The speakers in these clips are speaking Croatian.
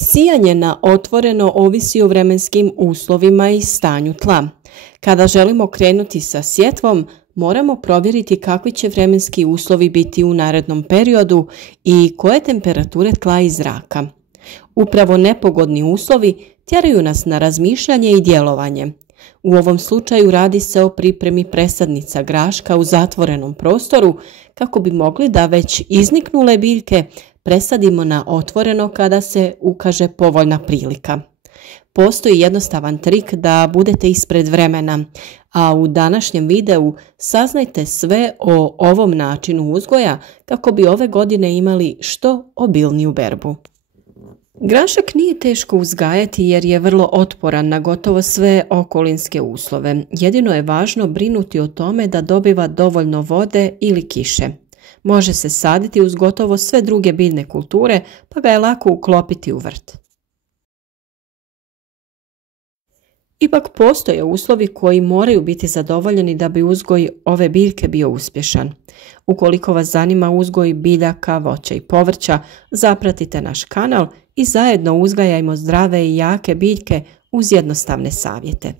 Sijanje na otvoreno ovisi o vremenskim uslovima i stanju tla. Kada želimo krenuti sa sjetvom, moramo provjeriti kakvi će vremenski uslovi biti u narednom periodu i koje temperature tla i zraka. Upravo nepogodni uslovi tjeraju nas na razmišljanje i djelovanje. U ovom slučaju radi se o pripremi presadnica graška u zatvorenom prostoru kako bi mogli da već izniknule biljke presadimo na otvoreno kada se ukaže povoljna prilika. Postoji jednostavan trik da budete ispred vremena, a u današnjem videu saznajte sve o ovom načinu uzgoja kako bi ove godine imali što obilniju berbu. Grašak nije teško uzgajati jer je vrlo otporan na gotovo sve okolinske uslove. Jedino je važno brinuti o tome da dobiva dovoljno vode ili kiše. Može se saditi uz gotovo sve druge biljne kulture, pa ga je lako uklopiti u vrt. Ipak postoje uslovi koji moraju biti zadovoljeni da bi uzgoj ove biljke bio uspješan. Ukoliko vas zanima uzgoj biljaka, voća i povrća, zapratite naš kanal i zajedno uzgajajmo zdrave i jake biljke uz jednostavne savjete.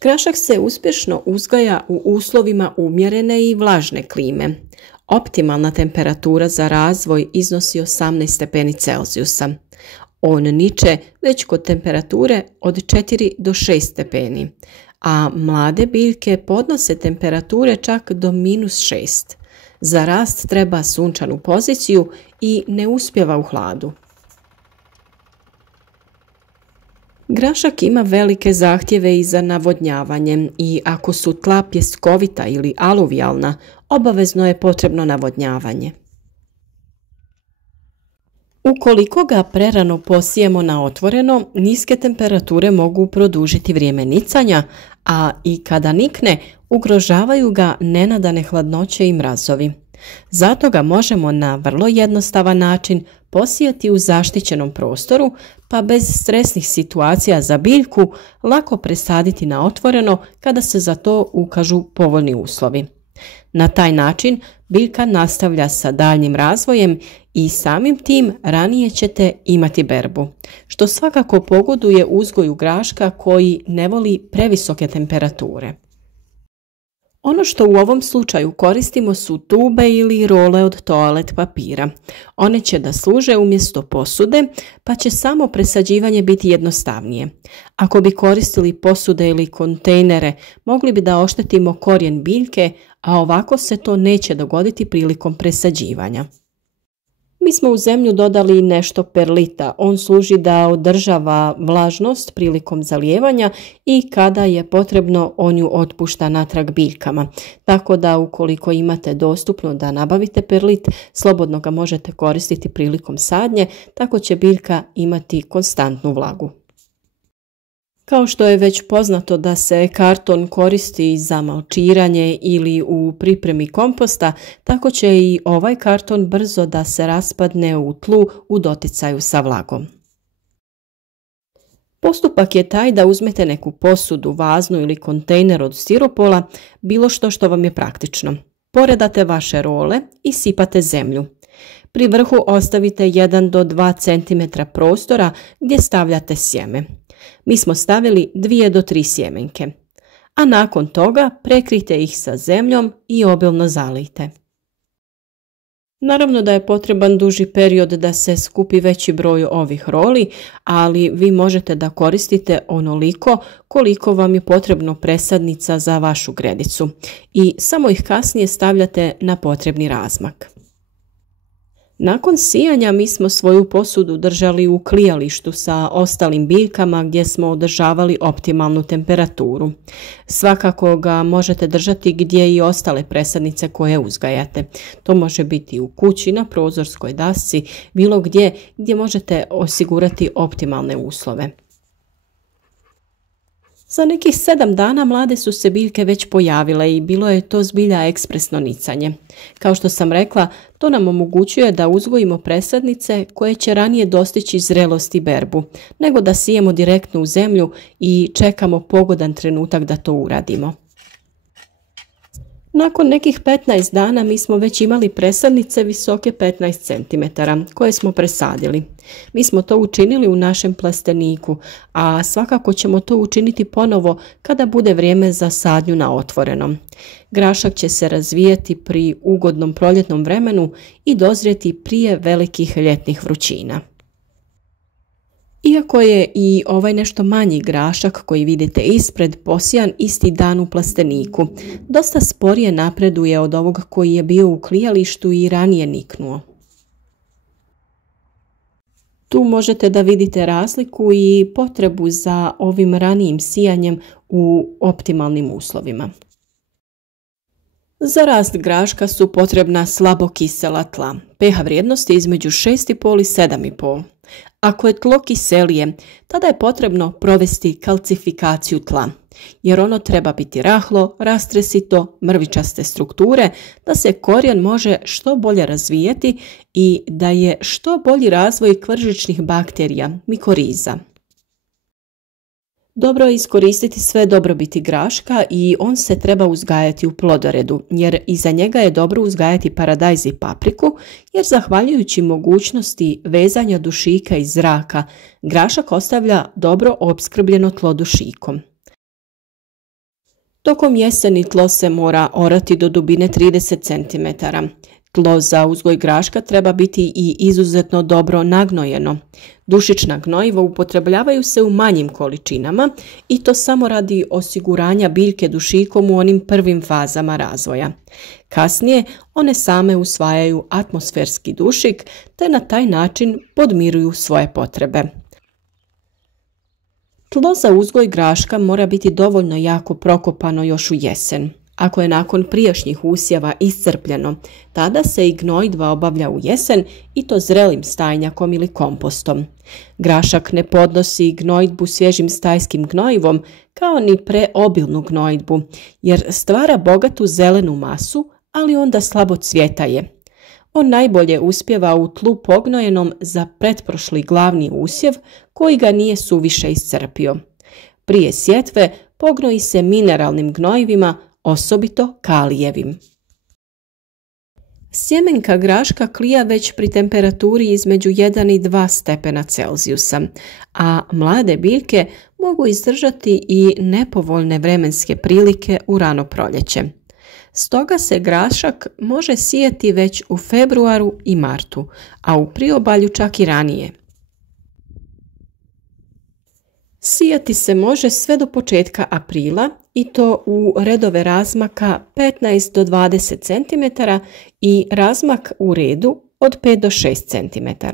Grašak se uspješno uzgaja u uslovima umjerene i vlažne klime. Optimalna temperatura za razvoj iznosi 18 stepeni Celzijusa. On niče već kod temperature od 4 do 6 stepeni, a mlade biljke podnose temperature čak do -6. Za rast treba sunčanu poziciju i ne uspijeva u hladu. Grašak ima velike zahtjeve i za navodnjavanje i ako su tla pjeskovita ili aluvijalna, obavezno je potrebno navodnjavanje. Ukoliko ga prerano posijemo na otvoreno, niske temperature mogu produžiti vrijeme nicanja, a i kada nikne, ugrožavaju ga nenadane hladnoće i mrazovi. Zato ga možemo na vrlo jednostavan način posijati u zaštićenom prostoru, pa bez stresnih situacija za biljku lako presaditi na otvoreno kada se za to ukažu povoljni uslovi. Na taj način biljka nastavlja sa daljnjim razvojem i samim tim ranije ćete imati berbu, što svakako pogoduje uzgoju graška koji ne voli previsoke temperature. Ono što u ovom slučaju koristimo su tube ili role od toalet papira. One će da služe umjesto posude, pa će samo presađivanje biti jednostavnije. Ako bi koristili posude ili kontejnere, mogli bi da oštetimo korijen biljke, a ovako se to neće dogoditi prilikom presađivanja. Mi smo u zemlju dodali nešto perlita. On služi da održava vlažnost prilikom zalijevanja i kada je potrebno on ju otpušta natrag biljkama. Tako da ukoliko imate dostupno da nabavite perlit, slobodno ga možete koristiti prilikom sadnje, tako će biljka imati konstantnu vlagu. Kao što je već poznato da se karton koristi za malčiranje ili u pripremi komposta, tako će i ovaj karton brzo da se raspadne u tlu u doticaju sa vlagom. Postupak je taj da uzmete neku posudu, vaznu ili kontejner od stiropola, bilo što vam je praktično. Poredate vaše role i sipate zemlju. Pri vrhu ostavite 1 do 2 cm prostora gdje stavljate sjeme. Mi smo stavili 2 do 3 sjemenke, a nakon toga prekrijte ih sa zemljom i obilno zalijte. Naravno da je potreban duži period da se skupi veći broj ovih roli, ali vi možete da koristite onoliko koliko vam je potrebno presadnica za vašu gredicu i samo ih kasnije stavljate na potrebni razmak. Nakon sijanja mi smo svoju posudu držali u klijalištu sa ostalim biljkama gdje smo održavali optimalnu temperaturu. Svakako ga možete držati gdje i ostale presadnice koje uzgajate. To može biti u kući, na prozorskoj dasci, bilo gdje možete osigurati optimalne uslove. Za nekih 7 dana mlade su se biljke već pojavile i bilo je to zbilja ekspresno nicanje. Kao što sam rekla, to nam omogućuje da uzgojimo presadnice koje će ranije dostići zrelost i berbu, nego da sijemo direktno u zemlju i čekamo pogodan trenutak da to uradimo. Nakon nekih 15 dana mi smo već imali presadnice visoke 15 cm koje smo presadili. Mi smo to učinili u našem plasteniku, a svakako ćemo to učiniti ponovo kada bude vrijeme za sadnju na otvorenom. Grašak će se razvijati pri ugodnom proljetnom vremenu i dozrijeti prije velikih ljetnih vrućina. Iako je i ovaj nešto manji grašak koji vidite ispred posijan isti dan u plasteniku, dosta sporije napreduje od ovog koji je bio u klijalištu i ranije niknuo. Tu možete da vidite razliku i potrebu za ovim ranijim sijanjem u optimalnim uslovima. Za rast graška su potrebna slabo kisela tla, pH vrijednosti između 6,5 i 7,5. Ako je tlo kiselije, tada je potrebno provesti kalcifikaciju tla, jer ono treba biti rahlo, rastresito, mrvičaste strukture, da se korijen može što bolje razvijeti i da je što bolji razvoj kvržičnih bakterija, mikoriza. Dobro je iskoristiti sve dobrobiti graška i on se treba uzgajati u plodoredu, jer iza njega je dobro uzgajati paradajz i papriku, jer zahvaljujući mogućnosti vezanja dušika iz zraka, grašak ostavlja dobro opskrbljeno tlo dušikom. Tokom jeseni tlo se mora orati do dubine 30 cm. Tlo za uzgoj graška treba biti i izuzetno dobro nagnojeno. Dušična gnojiva upotrebljavaju se u manjim količinama i to samo radi osiguranja biljke dušikom u onim prvim fazama razvoja. Kasnije one same usvajaju atmosferski dušik te na taj način podmiruju svoje potrebe. Tlo za uzgoj graška mora biti dovoljno jako prokopano još u jesen. Ako je nakon prijašnjih usjeva iscrpljeno, tada se i gnojidba obavlja u jesen i to zrelim stajnjakom ili kompostom. Grašak ne podnosi gnojidbu svježim stajskim gnojivom kao ni preobilnu gnojidbu, jer stvara bogatu zelenu masu, ali onda slabo cvjetaje. On najbolje uspijeva u tlu pognojenom za pretprošli glavni usjev koji ga nije suviše iscrpio. Prije sjetve pognoji se mineralnim gnojivima, osobito kalijevim. Sjemenka graška klija već pri temperaturi između 1 i 2 stepena Celzijusa, a mlade biljke mogu izdržati i nepovoljne vremenske prilike u rano proljeće. Stoga se grašak može sijati već u februaru i martu, a u priobalju čak i ranije. Sijati se može sve do početka aprila i to u redove razmaka 15 do 20 cm i razmak u redu od 5 do 6 cm.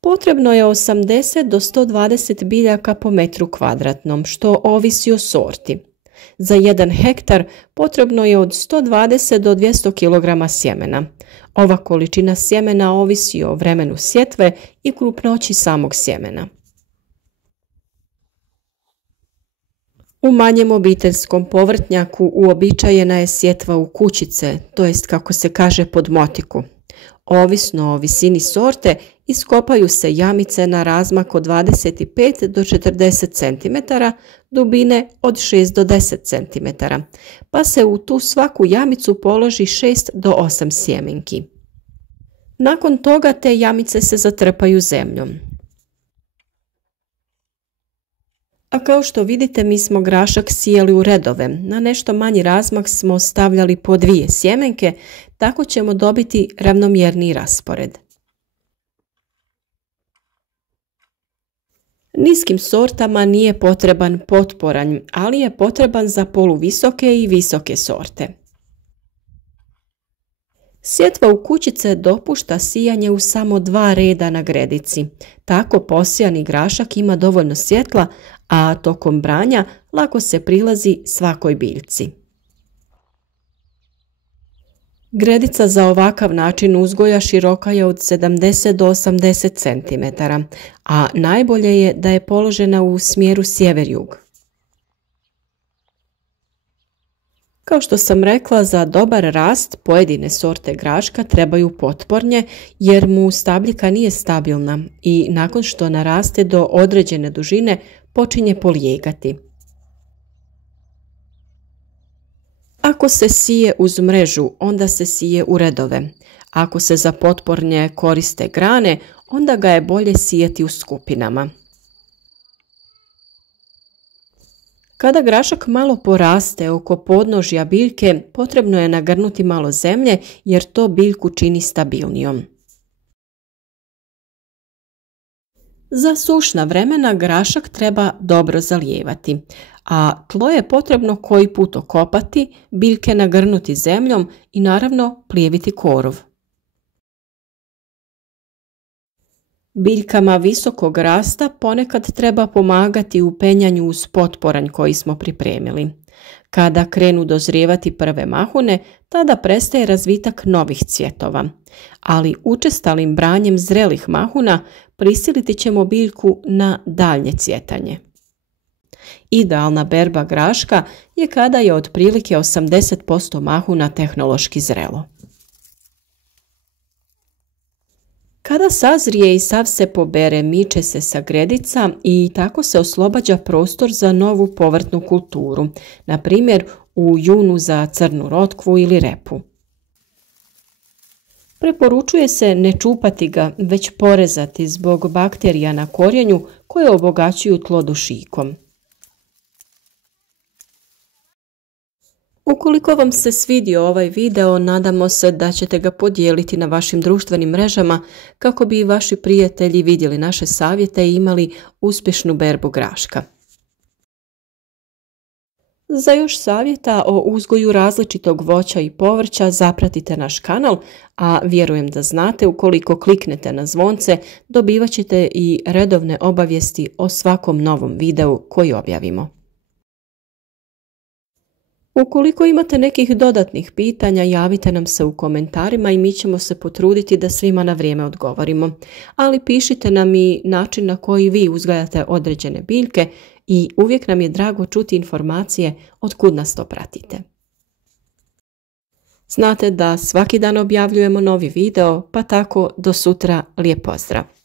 Potrebno je 80 do 120 biljaka po metru kvadratnom, što ovisi o sorti. Za 1 hektar potrebno je od 120 do 200 kg sjemena. Ova količina sjemena ovisi o vremenu sjetve i krupnoći samog sjemena. U manjem obiteljskom povrtnjaku uobičajena je sjetva u kućice, to jest kako se kaže pod motiku. Ovisno o visini sorte iskopaju se jamice na razmak od 25 do 40 cm, dubine od 6 do 10 cm, pa se u tu svaku jamicu položi 6 do 8 sjemenki. Nakon toga te jamice se zatrpaju zemljom. A kao što vidite, mi smo grašak sijali u redove. Na nešto manji razmak smo stavljali po 2 sjemenke, tako ćemo dobiti ravnomjerniji raspored. Niskim sortama nije potreban potporanj, ali je potreban za poluvisoke i visoke sorte. Sjetva u kućice dopušta sijanje u samo 2 reda na gredici. Tako posijani grašak ima dovoljno svjetla, a tokom branja lako se prilazi svakoj biljci. Gredica za ovakav način uzgoja široka je od 70 do 80 cm, a najbolje je da je položena u smjeru sjever-jug. Kao što sam rekla, za dobar rast pojedine sorte graška trebaju potpornje jer mu stabljika nije stabilna i nakon što naraste do određene dužine počinje polijegati. Ako se sije uz mrežu, onda se sije u redove. Ako se za potpornje koriste grane, onda ga je bolje sijeti u skupinama. Kada grašak malo poraste oko podnožja biljke, potrebno je nagrnuti malo zemlje jer to biljku čini stabilnijom. Za sušna vremena grašak treba dobro zalijevati, a tlo je potrebno koji put okopati, biljke nagrnuti zemljom i naravno plijeviti korov. Biljkama visokog rasta ponekad treba pomagati u penjanju uz potporanj koji smo pripremili. Kada krenu dozrijevati prve mahune, tada prestaje razvitak novih cvjetova, ali učestalim branjem zrelih mahuna prisiliti ćemo biljku na daljnje cvjetanje. Idealna berba graška je kada je otprilike 80% mahuna tehnološki zrelo. Kada sazrije i sav se pobere, miče se sa gredica i tako se oslobađa prostor za novu povrtnu kulturu, na primjer u junu za crnu rotkvu ili repu. Preporučuje se ne čupati ga, već porezati zbog bakterija na korijenju koje obogaćuju tlo dušikom. Ukoliko vam se svidio ovaj video, nadamo se da ćete ga podijeliti na vašim društvenim mrežama kako bi i vaši prijatelji vidjeli naše savjete i imali uspješnu berbu graška. Za još savjeta o uzgoju različitog voća i povrća zapratite naš kanal, a vjerujem da znate, ukoliko kliknete na zvonce dobivat ćete i redovne obavijesti o svakom novom videu koji objavimo. Ukoliko imate nekih dodatnih pitanja, javite nam se u komentarima i mi ćemo se potruditi da svima na vrijeme odgovorimo. Ali pišite nam i način na koji vi uzgajate određene biljke i uvijek nam je drago čuti informacije od kud nas to pratite. Znate da svaki dan objavljujemo novi video, pa tako do sutra, lijep pozdrav!